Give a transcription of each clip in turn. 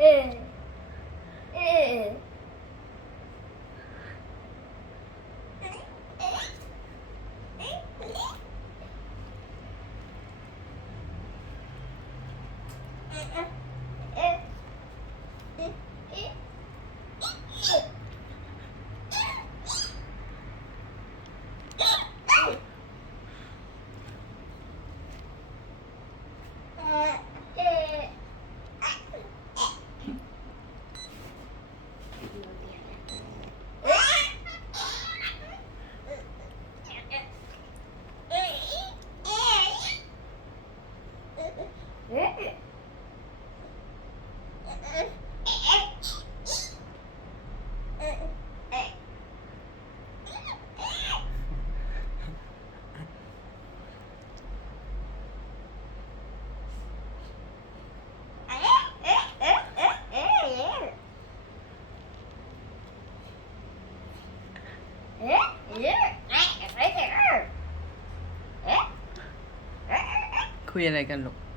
Yeah. คุยอะไรกันลูก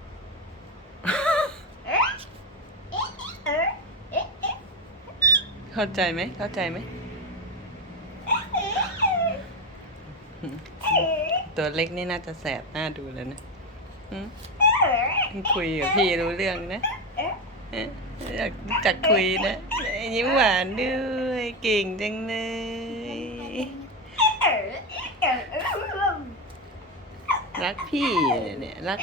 เข้าใจไหมเข้าใจไหม ตัวเล็กนี่น่าจะแสบหน้าดูแล้วนะอืมคุยกับพี่รู้เรื่องนะเอ๊ะอยากจักคุยนะยิ้มหวานด้วยเก่งจังเลยรักพี่เนี่ยรัก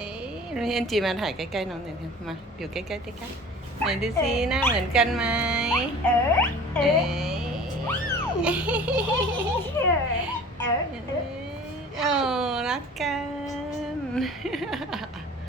เอ๊ะเราเห็นจีมาถ่ายใกล้ๆน้องหน่อยครับมาอยู่ใกล้ๆใกล้ๆไหนดูซิหน้าเหมือนกันไหมเอ๊ะโอ้รักกัน